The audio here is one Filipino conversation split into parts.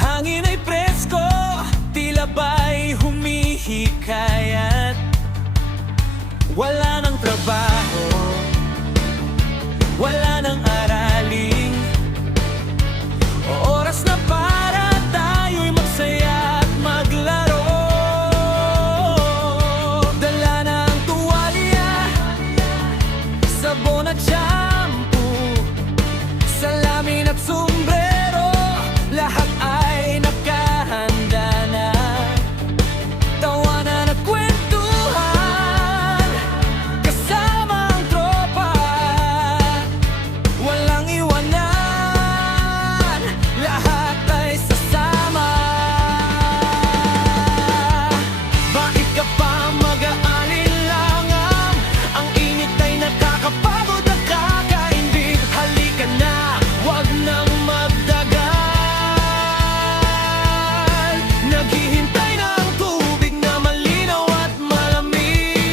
Hangin ay presko, tila ba'y humihikayat. Wala ng trabaho, wala ng araling, oras na para tayo'y magsaya at maglaro. Dala ng tuwalya, sabon at shampoo, salamin at sombrero, lahat ay nakahanda na. Tawanan at kwentuhan, kasama ang tropa, walang iwanan, lahat ay sasama. Bakit ka pa mag-aalinlangan? Ang init ay nakakapagod, nakakaindig. Halika na, wag nang naghihintay ng tubig na malinaw at malamig.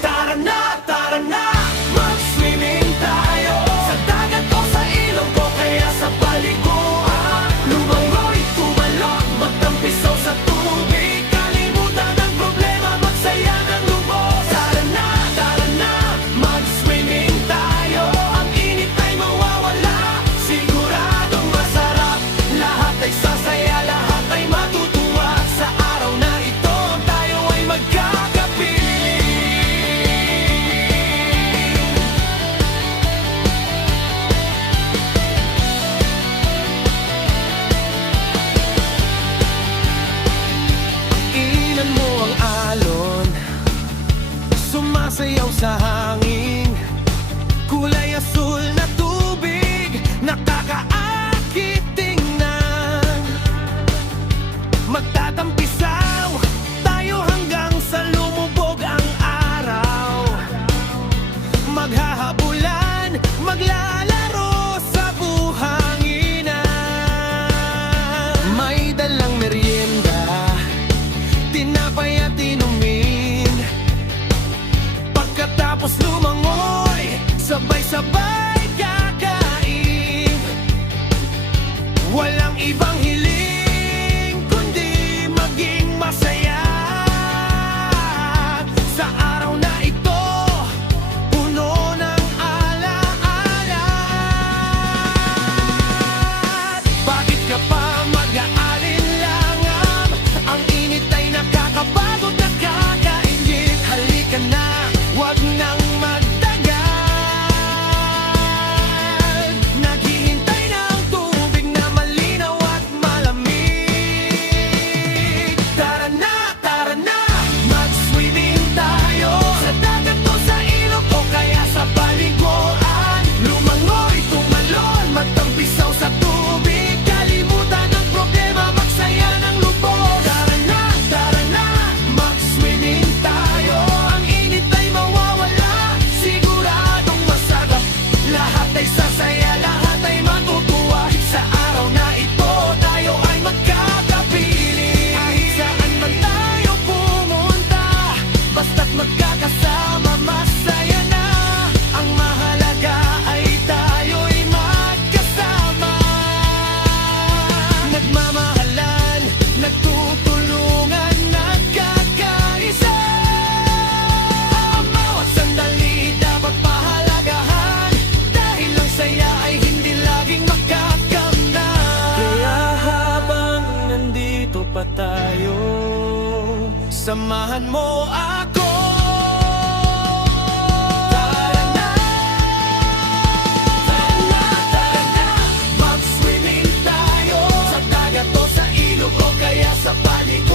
Tara na, mag-swimming tayo sa dagat o sa ilog o kaya sa paliguan. Lumangoy, tumalon, magtampisaw sa tubig, kalimutan ang problema, magsaya ng lubos. Tara na, mag-swimming tayo. Ang init ay mawawala, siguradong masarap, lahat ay sasaya, lahat ay matutuwa. Sa araw na ito, tayo ay magkakapiling. Ilan mo ang alon, sumasayaw sa hangin, kulay asul na tubig, nakakaakit tingnan. Magtatampisaw tayo hanggang sa lumubog ang araw, maghahabulan, maglalaro sa buhanginan. May dalang merienda, tinapay at inumin, pagkatapos lumangoy, sabay-sabay kakain. Walang ibang hiling kundi maging masaya. Sa araw na ito, puno ng alaala. Bakit ka pa mag-aalinlangan? Ang init ay nakakapagod, nakakainggit. Halika na, wag nang magtagal. Naghihintay ng tubig na malinaw at malamig. Tara na, mag-swimming tayo sa dagat o sa ilog o kaya sa paliguan. Lumangoy, tumalon, magtampisaw sa tubig, kalimutan ang problema, magsaya ng lubos. Tara na, mag-swimming tayo. Ang init ay mawawala, siguradong masarap, lahat ay sasaya, lahat ay matutuwa. Sa araw na ito, tayo ay magkakapiling. Kahit saan man tayo pumunta, basta't magkakasama, masaya na. Ang mahalaga ay tayo'y magkasama, nagmamahalan, nagtutulungan, nagkakaisa. Ang bawat sandali dapat pahalagahan, dahil ang saya ay hindi laging makakamnan. Kaya habang nandito pa tayo, samahan mo ako. Tara na, mag-swimming tayo sa dagat o sa ilog o kaya sa paligid.